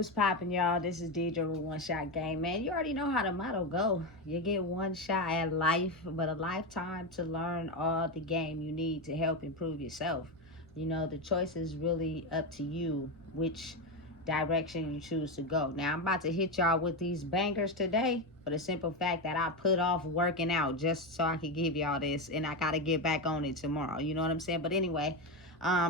What's poppin', y'all? This is DJ with One Shot Game, man. You already know how the motto go. You get one shot at life, but a lifetime to learn all the game you need to help improve yourself. You know, the choice is really up to you, which direction you choose to go. Now, I'm about to hit y'all with these bangers today for the simple fact that I put off working out just so I could give y'all this, and I got to get back on it tomorrow. You know what I'm saying? But anyway,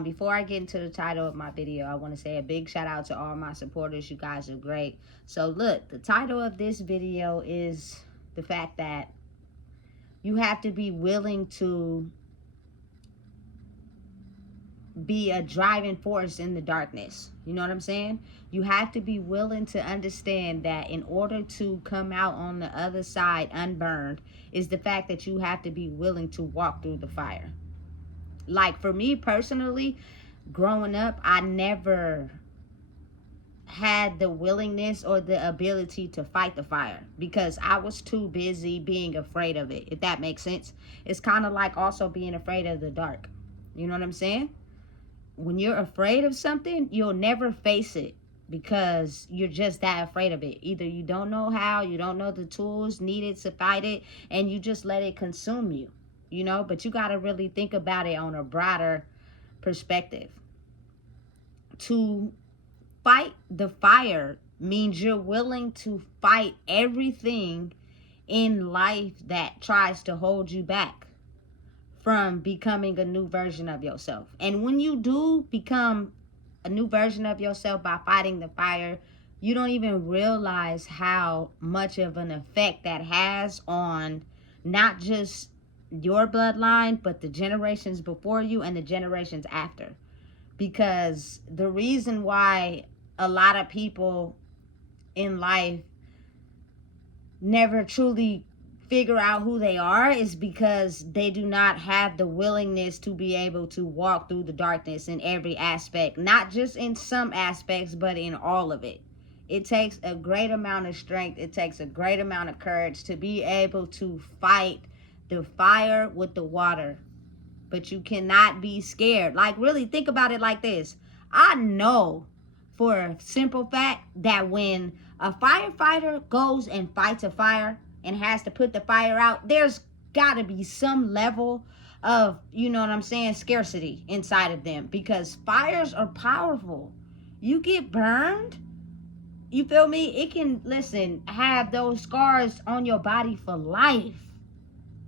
before I get into the title of my video, I want to say a big shout out to all my supporters. You guys are great. So look, the title of this video is the fact that you have to be willing to be a driving force in the darkness. You know what I'm saying? You have to be willing to understand that in order to come out on the other side unburned is the fact that you have to be willing to walk through the fire. Like for me personally, growing up, I never had the willingness or the ability to fight the fire because I was too busy being afraid of it, if that makes sense. It's kind of like also being afraid of the dark. You know what I'm saying? When you're afraid of something, you'll never face it because you're just that afraid of it. Either you don't know how, you don't know the tools needed to fight it, and you just let it consume you. You know, but you got to really think about it on a broader perspective. To fight the fire means you're willing to fight everything in life that tries to hold you back from becoming a new version of yourself. And when you do become a new version of yourself by fighting the fire, you don't even realize how much of an effect that has on not just your bloodline, but the generations before you and the generations after. Because the reason why a lot of people in life never truly figure out who they are is because they do not have the willingness to be able to walk through the darkness in every aspect, not just in some aspects, but in all of it. It takes a great amount of strength. It takes a great amount of courage to be able to fight the fire with the water. But you cannot be scared. Like, really think about it like this. I know for a simple fact that when a firefighter goes and fights a fire and has to put the fire out, there's got to be some level of, you know what I'm saying, scarcity inside of them, because fires are powerful. You get burned, you feel me? It can, listen, have those scars on your body for life.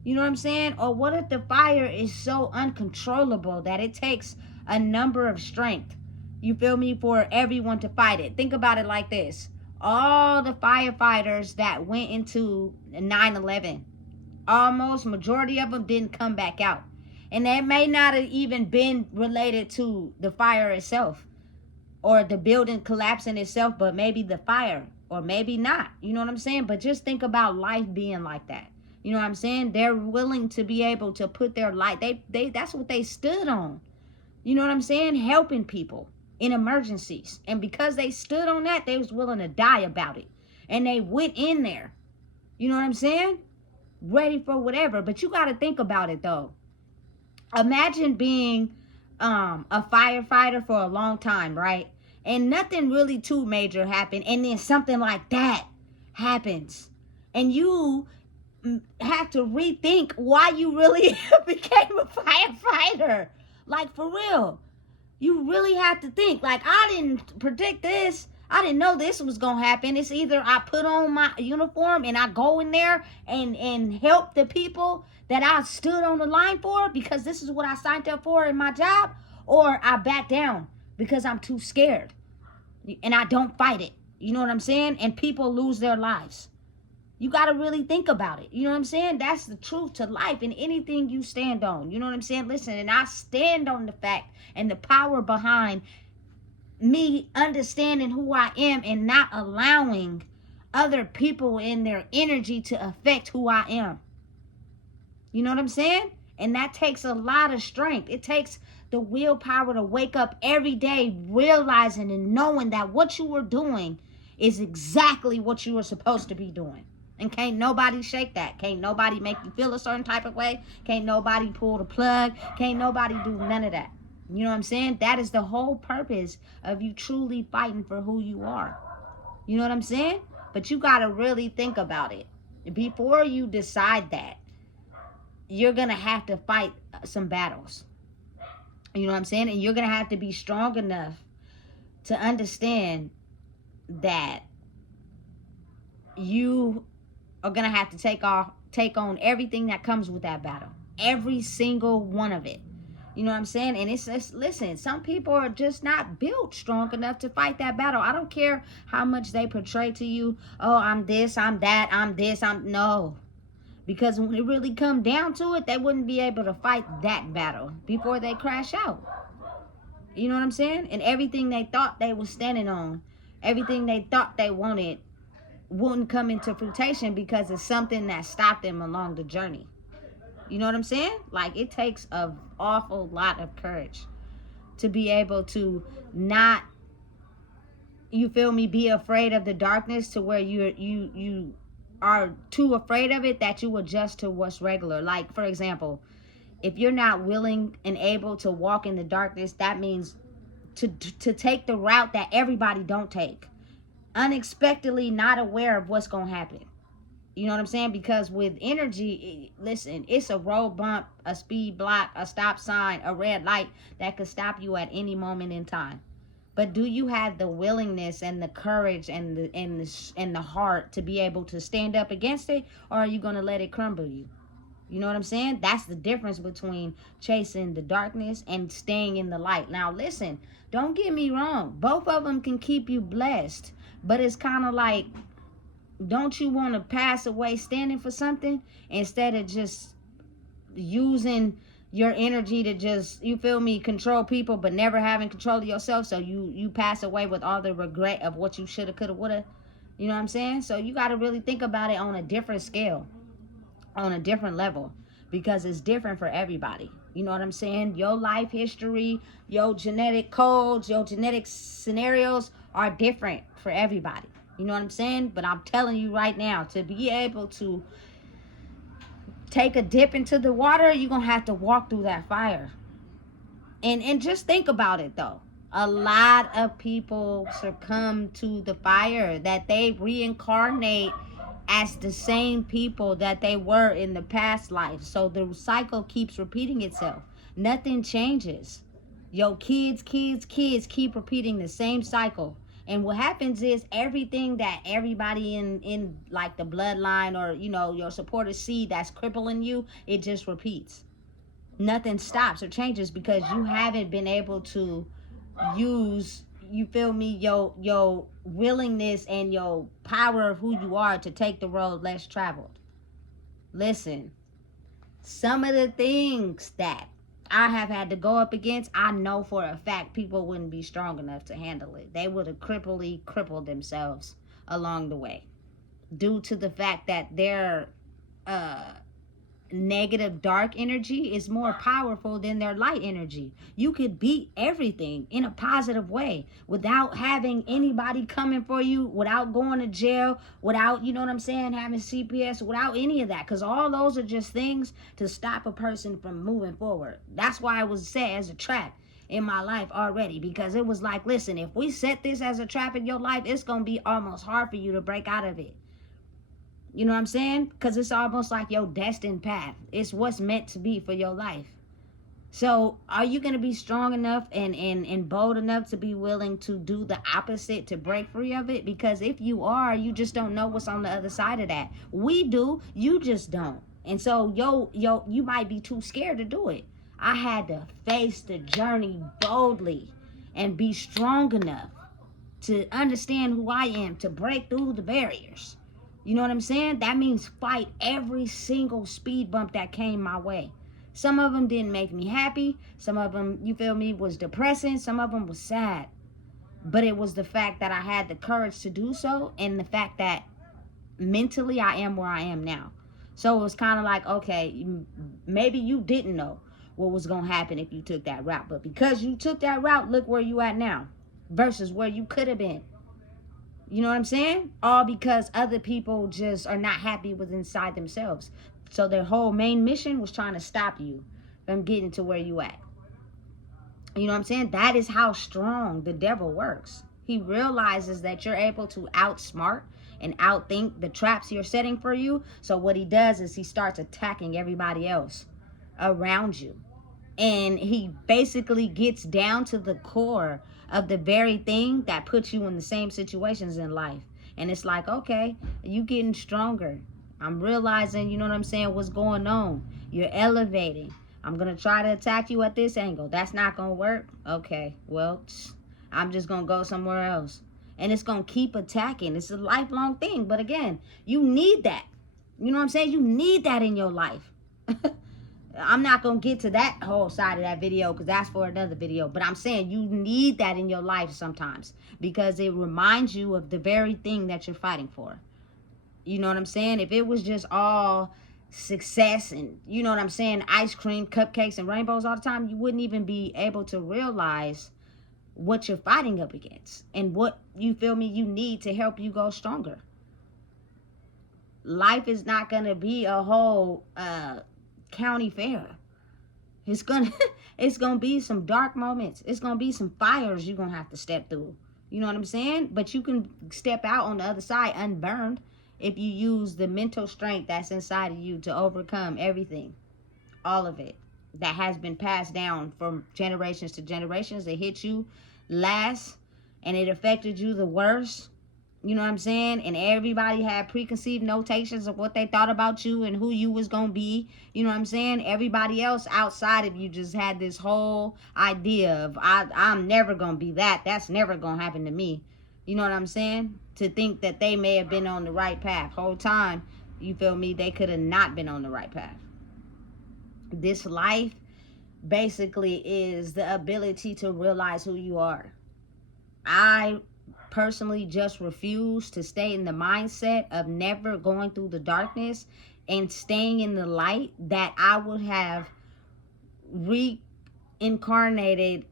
You know what I'm saying? Or what if the fire is so uncontrollable that it takes a number of strength, you feel me, for everyone to fight it? Think about it like this. All the firefighters that went into 9/11, almost majority of them didn't come back out. And that may not have even been related to the fire itself or the building collapsing itself, but maybe the fire, or maybe not. You know what I'm saying? But just think about life being like that. You know what I'm saying? They're willing to be able to put their light. They that's what they stood on. You know what I'm saying? Helping people in emergencies. And because they stood on that, they was willing to die about it. And they went in there. You know what I'm saying? Ready for whatever. But you got to think about it though. Imagine being a firefighter for a long time, right? And nothing really too major happened. And then something like that happens. And you have to rethink why you really became a firefighter. Like, for real. You really have to think. Like, I didn't predict this. I didn't know this was going to happen. It's either I put on my uniform and I go in there and help the people that I stood on the line for because this is what I signed up for in my job, or I back down because I'm too scared and I don't fight it. You know what I'm saying? And people lose their lives. You got to really think about it. You know what I'm saying? That's the truth to life and anything you stand on. You know what I'm saying? Listen, and I stand on the fact and the power behind me understanding who I am and not allowing other people and their energy to affect who I am. You know what I'm saying? And that takes a lot of strength. It takes the willpower to wake up every day realizing and knowing that what you were doing is exactly what you were supposed to be doing. And can't nobody shake that. Can't nobody make you feel a certain type of way. Can't nobody pull the plug. Can't nobody do none of that. You know what I'm saying? That is the whole purpose of you truly fighting for who you are. You know what I'm saying? But you got to really think about it. Before you decide that, you're going to have to fight some battles. You know what I'm saying? And you're going to have to be strong enough to understand that you are going to have to take on everything that comes with that battle. Every single one of it. You know what I'm saying? And it's just, listen, some people are just not built strong enough to fight that battle. I don't care how much they portray to you, oh, I'm this, I'm that, I'm this, no. Because when it really come down to it, they wouldn't be able to fight that battle before they crash out. You know what I'm saying? And everything they thought they was standing on, everything they thought they wanted, wouldn't come into fruition because it's something that stopped them along the journey. You know what I'm saying? Like, it takes an awful lot of courage to be able to not, you feel me, be afraid of the darkness to where you are too afraid of it that you adjust to what's regular. Like, for example, if you're not willing and able to walk in the darkness, that means to take the route that everybody don't take. Unexpectedly not aware of what's going to happen. You know what I'm saying? Because with energy, listen, it's a road bump, a speed block, a stop sign, a red light that could stop you at any moment in time. But do you have the willingness and the courage and the heart to be able to stand up against it, or are you going to let it crumble you? You know what I'm saying? That's the difference between chasing the darkness and staying in the light. Now, listen, don't get me wrong. Both of them can keep you blessed, but it's kind of like, don't you want to pass away standing for something instead of just using your energy to just, you feel me, control people, but never having control of yourself, so you pass away with all the regret of what you shoulda, coulda, woulda. You know what I'm saying? So you got to really think about it on a different scale, on a different level, because it's different for everybody. You know what I'm saying? Your life history, your genetic codes, your genetic scenarios are different for everybody. You know what I'm saying? But I'm telling you right now, to be able to take a dip into the water, you're going to have to walk through that fire. And just think about it, though. A lot of people succumb to the fire, that they reincarnate as the same people that they were in the past life. So the cycle keeps repeating itself. Nothing changes. Your kids keep repeating the same cycle. And what happens is everything that everybody in like the bloodline or, you know, your supporters see that's crippling you, it just repeats. Nothing stops or changes because you haven't been able to use, you feel me, your willingness and your power of who you are to take the road less traveled. Listen, some of the things that I have had to go up against, I know for a fact people wouldn't be strong enough to handle it. They would have crippled themselves along the way due to the fact that their negative dark energy is more powerful than their light energy. You could beat everything in a positive way without having anybody coming for you, without going to jail, without, you know what I'm saying, having CPS, without any of that, because all those are just things to stop a person from moving forward. That's why it was set as a trap in my life already, because it was like, listen, if we set this as a trap in your life, it's going to be almost hard for you to break out of it. You know what I'm saying? Because it's almost like your destined path. It's what's meant to be for your life. So are you going to be strong enough and bold enough to be willing to do the opposite to break free of it? Because if you are, you just don't know what's on the other side of that. We do. You just don't. And so you might be too scared to do it. I had to face the journey boldly and be strong enough to understand who I am, to break through the barriers. You know what I'm saying? That means fight every single speed bump that came my way. Some of them didn't make me happy. Some of them, you feel me, was depressing. Some of them was sad. But it was the fact that I had the courage to do so, and the fact that mentally I am where I am now. So it was kind of like, okay, maybe you didn't know what was going to happen if you took that route. But because you took that route, look where you at now versus where you could have been. You know what I'm saying? All because other people just are not happy with inside themselves. So their whole main mission was trying to stop you from getting to where you at. You know what I'm saying? That is how strong the devil works. He realizes that you're able to outsmart and outthink the traps you're setting for you. So what he does is he starts attacking everybody else around you. And he basically gets down to the core of the very thing that puts you in the same situations in life. And it's like, okay, you getting stronger. I'm realizing, you know what I'm saying, what's going on. You're elevating. I'm going to try to attack you at this angle. That's not going to work. Okay, well, I'm just going to go somewhere else. And it's going to keep attacking. It's a lifelong thing. But again, you need that. You know what I'm saying? You need that in your life. I'm not going to get to that whole side of that video because that's for another video. But I'm saying you need that in your life sometimes because it reminds you of the very thing that you're fighting for. You know what I'm saying? If it was just all success and, you know what I'm saying, ice cream, cupcakes, and rainbows all the time, you wouldn't even be able to realize what you're fighting up against and what, you feel me, you need to help you go stronger. Life is not going to be a whole county fair. It's gonna be some dark moments. It's gonna be some fires you're gonna have to step through. You know what I'm saying? But you can step out on the other side unburned if you use the mental strength that's inside of you to overcome everything, all of it that has been passed down from generations to generations. It hit you last and it affected you the worst. You know what I'm saying? And everybody had preconceived notations of what they thought about you and who you was going to be. You know what I'm saying? Everybody else outside of you just had this whole idea of, I'm never going to be that. That's never going to happen to me. You know what I'm saying? To think that they may have been on the right path. Whole time, you feel me? They could have not been on the right path. This life basically is the ability to realize who you are. I personally just refuse to stay in the mindset of never going through the darkness and staying in the light, that I would have reincarnated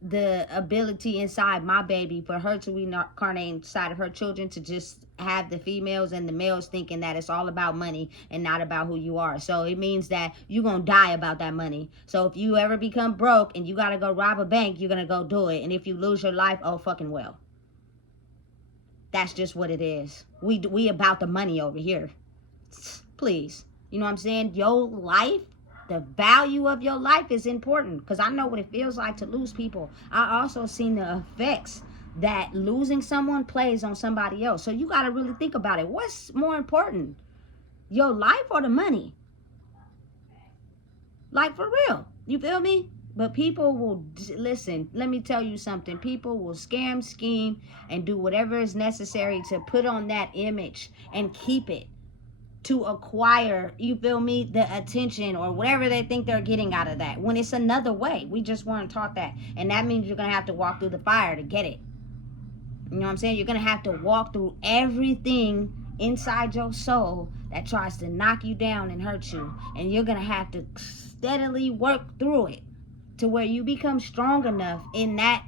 the ability inside my baby for her to reincarnate inside of her children, to just have the females and the males thinking that it's all about money and not about who you are. So it means that you're gonna die about that money. So if you ever become broke and you gotta go rob a bank, you're gonna go do it. And if you lose your life, oh fucking well. That's just what it is. We about the money over here. Please. You know what I'm saying? Your life, the value of your life is important, because I know what it feels like to lose people. I also seen the effects that losing someone plays on somebody else. So you got to really think about it. What's more important, your life or the money? Like, for real. You feel me? But people will, listen, let me tell you something. People will scam, scheme, and do whatever is necessary to put on that image and keep it, to acquire, you feel me, the attention or whatever they think they're getting out of that, when it's another way. We just weren't taught that. And that means you're going to have to walk through the fire to get it. You know what I'm saying? You're going to have to walk through everything inside your soul that tries to knock you down and hurt you. And you're going to have to steadily work through it to where you become strong enough in that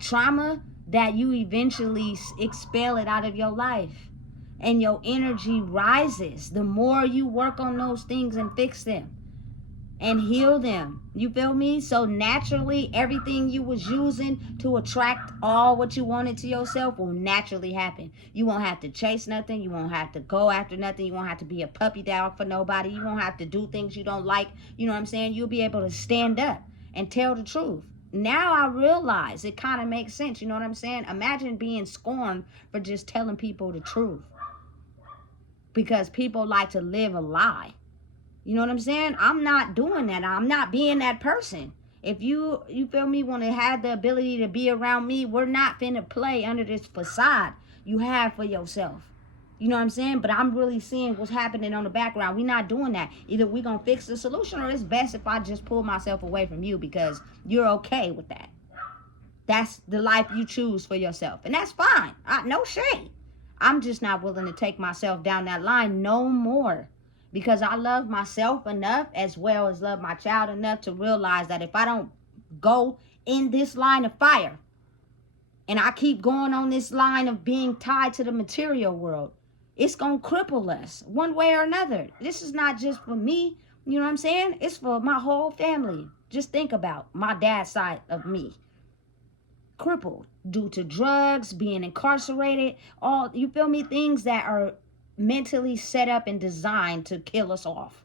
trauma that you eventually expel it out of your life. And your energy rises the more you work on those things and fix them and heal them. You feel me? So naturally, everything you was using to attract all what you wanted to yourself will naturally happen. You won't have to chase nothing. You won't have to go after nothing. You won't have to be a puppy dog for nobody. You won't have to do things you don't like. You know what I'm saying? You'll be able to stand up and tell the truth. Now I realize it kind of makes sense. You know what I'm saying? Imagine being scorned for just telling people the truth, because people like to live a lie. You know what I'm saying? I'm not doing that. I'm not being that person. If you feel me, want to have the ability to be around me, we're not finna play under this facade you have for yourself. You know what I'm saying? But I'm really seeing what's happening on the background. We're not doing that. Either we're going to fix the solution, or it's best if I just pull myself away from you because you're okay with that. That's the life you choose for yourself. And that's fine. No shade. I'm just not willing to take myself down that line no more, because I love myself enough, as well as love my child enough, to realize that if I don't go in this line of fire and I keep going on this line of being tied to the material world, it's going to cripple us one way or another. This is not just for me. You know what I'm saying? It's for my whole family. Just think about my dad's side of me. crippled due to drugs, being incarcerated, all, you feel me, things that are mentally set up and designed to kill us off.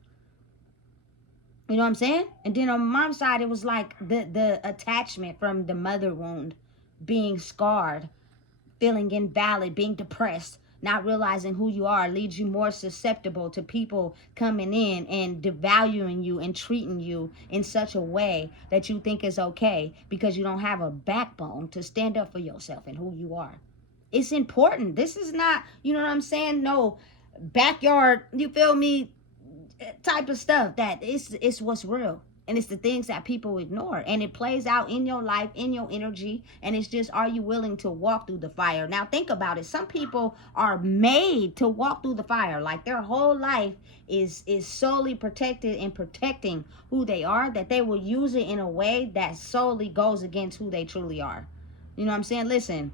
You know what I'm saying? And then on mom's side, it was like the attachment from the mother wound, being scarred, feeling invalid, being depressed, not realizing who you are, leads you more susceptible to people coming in and devaluing you and treating you in such a way that you think is okay, because you don't have a backbone to stand up for yourself and who you are. It's important. This is not, you know what I'm saying, no backyard, you feel me, type of stuff. That it's what's real. And it's the things that people ignore. And it plays out in your life, in your energy. And it's just, are you willing to walk through the fire? Now, think about it. Some people are made to walk through the fire. Like their whole life is solely protected and protecting who they are, that they will use it in a way that solely goes against who they truly are. You know what I'm saying? Listen,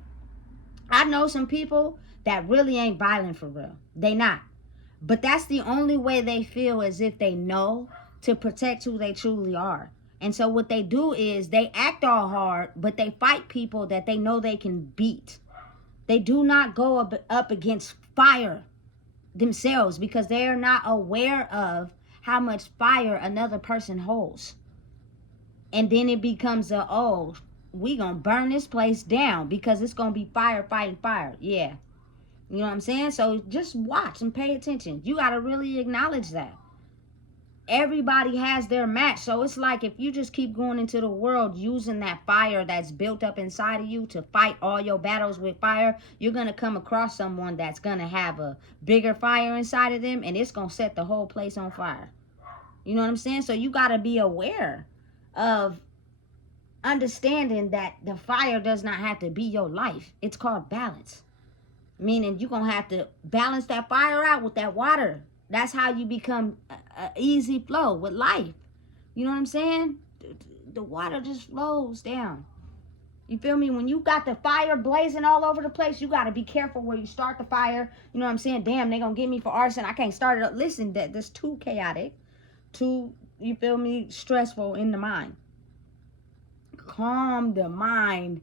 I know some people that really ain't violent for real. They not. But that's the only way they feel as if they know to protect who they truly are. And so what they do is they act all hard, but they fight people that they know they can beat. They do not go up against fire themselves, because they are not aware of how much fire another person holds. And then it becomes we gonna burn this place down because it's gonna be fire fighting fire. Yeah. You know what I'm saying? So just watch and pay attention. You got to really acknowledge that. Everybody has their match. So it's like, if you just keep going into the world using that fire that's built up inside of you to fight all your battles with fire, you're going to come across someone that's going to have a bigger fire inside of them, and it's going to set the whole place on fire. You know what I'm saying? So you got to be aware of understanding that the fire does not have to be your life. It's called balance. Meaning you're going to have to balance that fire out with that water. That's how you become a easy flow with life. You know what I'm saying? The water just flows down. You feel me? When you got the fire blazing all over the place, you got to be careful where you start the fire. You know what I'm saying? Damn, they going to get me for arson. I can't start it up. Listen, that's too chaotic. Too, you feel me, stressful in the mind. Calm the mind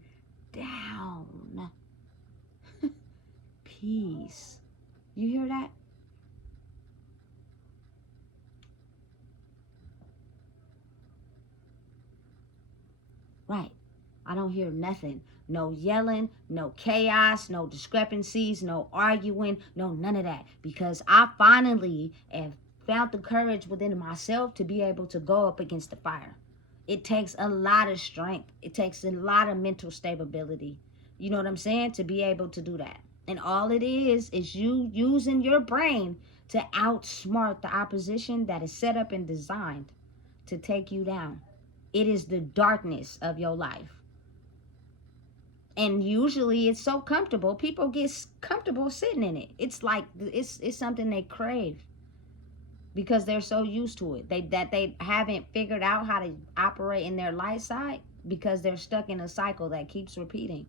down. Peace. You hear that? Right. I don't hear nothing. No yelling, no chaos, no discrepancies, no arguing, no none of that. Because I finally have found the courage within myself to be able to go up against the fire. It takes a lot of strength. It takes a lot of mental stability. You know what I'm saying? To be able to do that. And all it is you using your brain to outsmart the opposition that is set up and designed to take you down. It is the darkness of your life. And usually it's so comfortable. People get comfortable sitting in it. It's like it's something they crave because they're so used to it. They haven't figured out how to operate in their light side because they're stuck in a cycle that keeps repeating.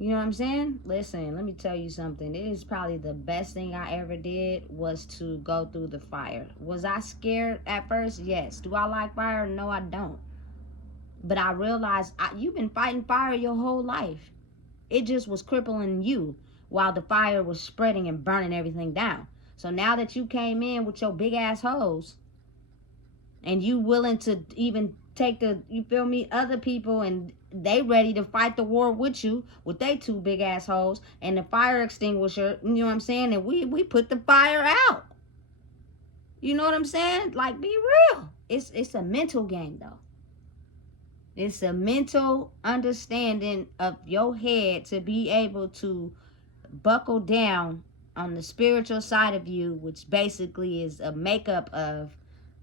You know what I'm saying? Listen, let me tell you something. It is probably the best thing I ever did was to go through the fire. Was I scared at first? Yes. Do I like fire? No, I don't. But I realized you've been fighting fire your whole life. It just was crippling you while the fire was spreading and burning everything down. So now that you came in with your big ass hose and you willing to even take you feel me, other people, and they ready to fight the war with you with they two big assholes and the fire extinguisher, you know what I'm saying? And we put the fire out. You know what I'm saying? Like, be real. It's a mental game though. It's a mental understanding of your head to be able to buckle down on the spiritual side of you, which basically is a makeup of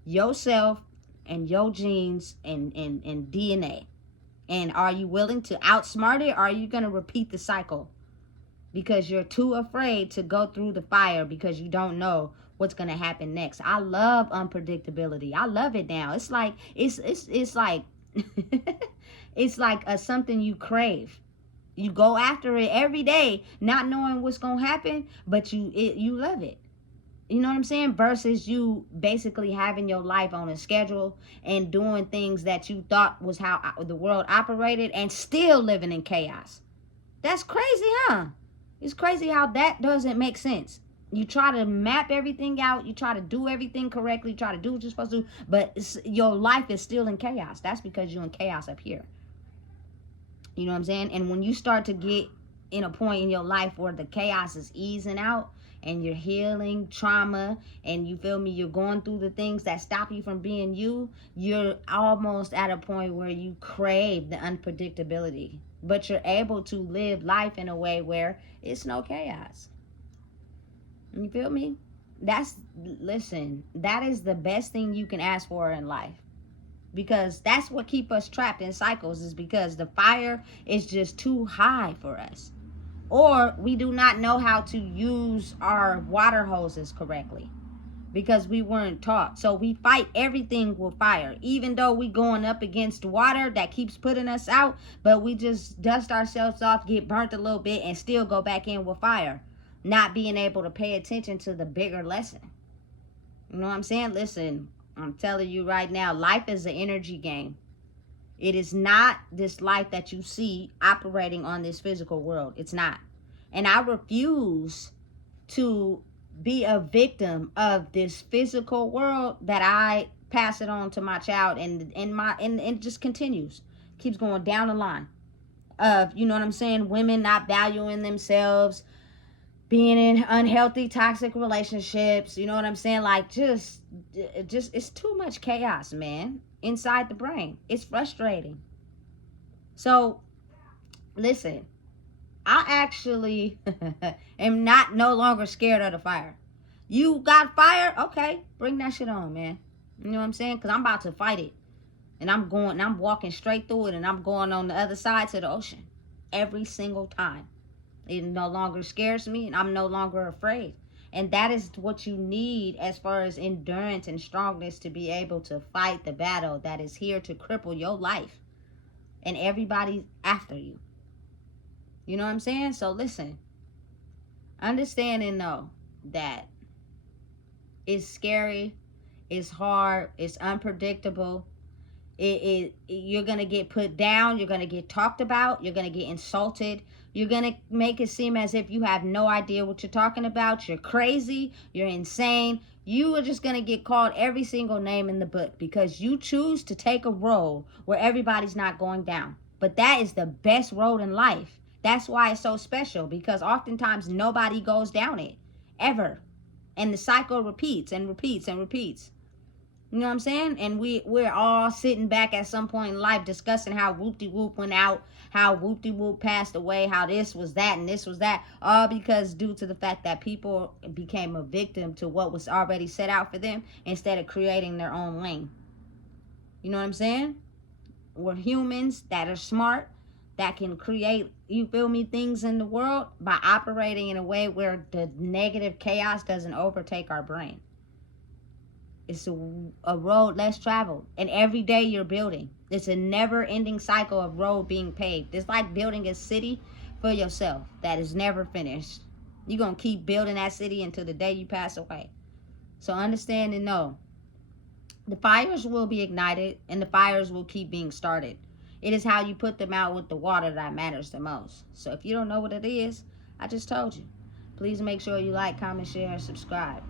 yourself and your genes and DNA. And are you willing to outsmart it, or are you going to repeat the cycle? Because you're too afraid to go through the fire because you don't know what's going to happen next. I love unpredictability. I love it now. It's like, it's like, it's like something you crave. You go after it every day, not knowing what's going to happen, but you love it. You know what I'm saying? Versus you basically having your life on a schedule and doing things that you thought was how the world operated and still living in chaos. That's crazy, huh? It's crazy how that doesn't make sense. You try to map everything out, you try to do everything correctly, try to do what you're supposed to do, but your life is still in chaos. That's because you're in chaos up here. You know what I'm saying? And when you start to get in a point in your life where the chaos is easing out and you're healing trauma and you feel me, you're going through the things that stop you from being you, you're almost at a point where you crave the unpredictability. But you're able to live life in a way where it's no chaos. You feel me? Listen, that is the best thing you can ask for in life. Because that's what keep us trapped in cycles, is because the fire is just too high for us. Or we do not know how to use our water hoses correctly because we weren't taught. So we fight everything with fire, even though we going up against water that keeps putting us out, but we just dust ourselves off, get burnt a little bit, and still go back in with fire, not being able to pay attention to the bigger lesson. You know what I'm saying? Listen, I'm telling you right now, life is an energy game. It is not this life that you see operating on this physical world. It's not. And I refuse to be a victim of this physical world that I pass it on to my child, and it just continues. Keeps going down the line of, you know what I'm saying, women not valuing themselves, being in unhealthy, toxic relationships, you know what I'm saying? Like, just, it's too much chaos, man, inside the brain. It's frustrating. So, listen, I actually am no longer scared of the fire. You got fire? Okay, bring that shit on, man. You know what I'm saying? Because I'm about to fight it. And I'm walking straight through it, and I'm going on the other side to the ocean every single time. It no longer scares me, and I'm no longer afraid. And that is what you need as far as endurance and strongness to be able to fight the battle that is here to cripple your life and everybody after you. You know what I'm saying? So listen, understand and know that it's scary, it's hard, it's unpredictable. You're going to get put down, you're going to get talked about, you're going to get insulted, you're going to make it seem as if you have no idea what you're talking about, you're crazy, you're insane. You are just going to get called every single name in the book because you choose to take a road where everybody's not going down. But that is the best road in life. That's why it's so special, because oftentimes nobody goes down it, ever. And the cycle repeats and repeats and repeats. You know what I'm saying? And we're all sitting back at some point in life discussing how whoop-de-whoop went out, how whoop-de-whoop passed away, how this was that and this was that, all because due to the fact that people became a victim to what was already set out for them instead of creating their own lane. You know what I'm saying? We're humans that are smart, that can create, you feel me, things in the world by operating in a way where the negative chaos doesn't overtake our brain. It's a road less traveled. And every day you're building. It's a never-ending cycle of road being paved. It's like building a city for yourself that is never finished. You're going to keep building that city until the day you pass away. So understand and know, the fires will be ignited and the fires will keep being started. It is how you put them out with the water that matters the most. So if you don't know what it is, I just told you. Please make sure you like, comment, share, and subscribe.